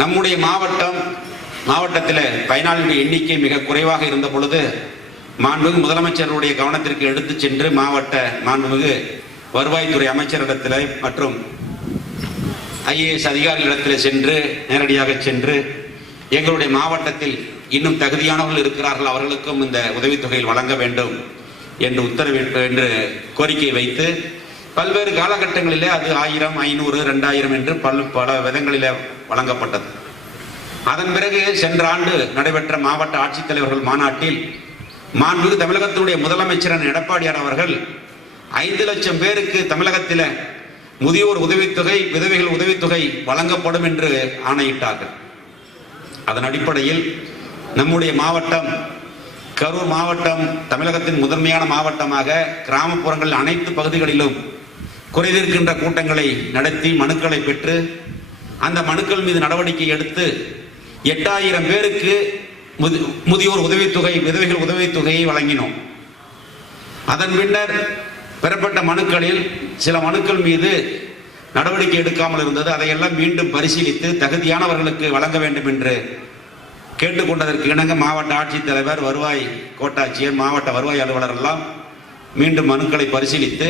நம்முடைய மாவட்டத்தில் பயனாளிகளுடைய எண்ணிக்கை மிக குறைவாக இருந்த பொழுது மாண்புமிகு முதலமைச்சருடைய கவனத்திற்கு எடுத்து சென்று மாண்புமிகு வருவாய்த்துறை அமைச்சரிடத்தில் மற்றும் IAS அதிகாரிகளிடத்தில் சென்று நேரடியாக சென்று எங்களுடைய மாவட்டத்தில் இன்னும் தகுதியானவர்கள் இருக்கிறார்கள், அவர்களுக்கும் இந்த உதவித்தொகையில் வழங்க வேண்டும் என்று உத்தரவிட்டு என்று கோரிக்கை வைத்து பல்வேறு காலகட்டங்களிலே அது 1000, 500, 2000 என்று பல விதங்களிலே வழங்கப்பட்டது. அதன் பிறகு சென்ற ஆண்டு நடைபெற்ற மாவட்ட ஆட்சித்தலைவர்கள் மாநாட்டில் மாண்புமிகு தமிழகத்தினுடைய முதலமைச்சர் எடப்பாடியார் அவர்கள் 5 லட்சம் பேருக்கு தமிழகத்தில் முதியோர் உதவித்தொகை, விதவைகள் உதவித்தொகை வழங்கப்படும் என்று ஆணையிட்டார்கள். அதன் அடிப்படையில் நம்முடைய மாவட்டம் கரூர் மாவட்டம் தமிழகத்தின் முதன்மையான மாவட்டமாக கிராமப்புறங்களில் அனைத்து பகுதிகளிலும் குறைதீர்க்கின்ற கூட்டங்களை நடத்தி மனுக்களை பெற்று அந்த மனுக்கள் மீது நடவடிக்கை எடுத்து 8000 பேருக்கு முதியோர் உதவித்தொகை, விதவைகள் உதவித்தொகையை வழங்கினோம். அதன் பின்னர் பெறப்பட்ட மனுக்களில் சில மனுக்கள் மீது நடவடிக்கை எடுக்காமல் இருந்தது. அதையெல்லாம் மீண்டும் பரிசீலித்து தகுதியானவர்களுக்கு வழங்க வேண்டும் என்று கேட்டுக்கொண்டதற்கு இணங்க மாவட்ட ஆட்சித்தலைவர், வருவாய் கோட்டாட்சியர், மாவட்ட வருவாய் அலுவலர் எல்லாம் மீண்டும் மனுக்களை பரிசீலித்து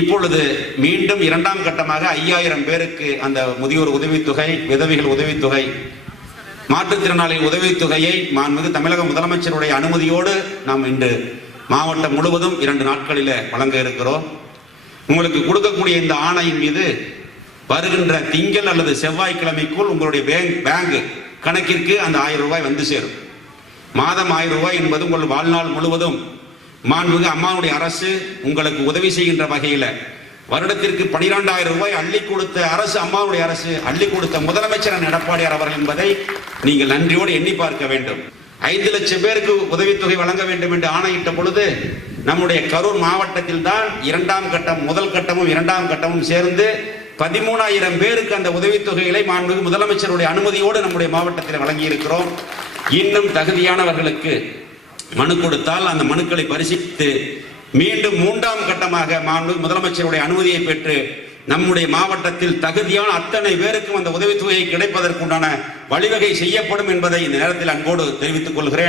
இப்பொழுது மீண்டும் 2ஆம் கட்டமாக 5000 பேருக்கு அந்த முதியோர் உதவித்தொகை, விதவைகள் உதவித்தொகை, மாற்றுத்திறனாளி உதவித்தொகையை மாண்புமிகு தமிழக முதலமைச்சருடைய அனுமதியோடு நாம் இன்று மாவட்டம் முழுவதும் 2 நாட்களில் வழங்க இருக்கிறோம். உங்களுக்கு கொடுக்கக்கூடிய இந்த ஆணையின் மீது வருகின்ற திங்கள் அல்லது செவ்வாய்க்கிழமைக்குள் உங்களுடைய பேங்க் கணக்கிற்கு அந்த 1000 ரூபாய் வந்து சேரும். மாதம் 1000 ரூபாய் என்பது உங்கள் வாழ்நாள் முழுவதும் மாண்புமிகு அம்மாவுடைய அரசு உங்களுக்கு உதவி செய்கின்ற வகையில் வருடத்திற்கு 12000 ரூபாய் அள்ளி கொடுத்த அரசு, அம்மாவுடைய அரசு அள்ளி கொடுத்த முதலமைச்சர் எடப்பாடியார் அவர்கள் என்பதை நீங்கள் நன்றியோடு எண்ணி பார்க்க வேண்டும். 5 லட்சம் பேருக்கு உதவித்தொகை வழங்க வேண்டும் என்று ஆணையிட்ட பொழுது நம்முடைய கரூர் மாவட்டத்தில் தான் 2ஆம் கட்டம், முதல் கட்டமும் 2ஆம் கட்டமும் சேர்ந்து 13000 பேருக்கு அந்த உதவித்தொகைகளை மாண்புமிகு முதலமைச்சருடைய அனுமதியோடு நம்முடைய மாவட்டத்தில் வழங்கி இருக்கிறோம். இன்னும் தகுதியானவர்களுக்கு மனு கொடுத்தால் அந்த மனுக்களை பரிசீலித்து மீண்டும் 3ஆம் கட்டமாக மாண்புமிகு முதலமைச்சருடைய அனுமதியை பெற்று நம்முடைய மாவட்டத்தில் தகுதியான அத்தனை பேருக்கும் அந்த உதவித்தொகை கிடைப்பதற்குண்டான வழிவகை செய்யப்படும் என்பதை இந்த நேரத்தில் அன்போடு தெரிவித்துக் கொள்கிறேன்.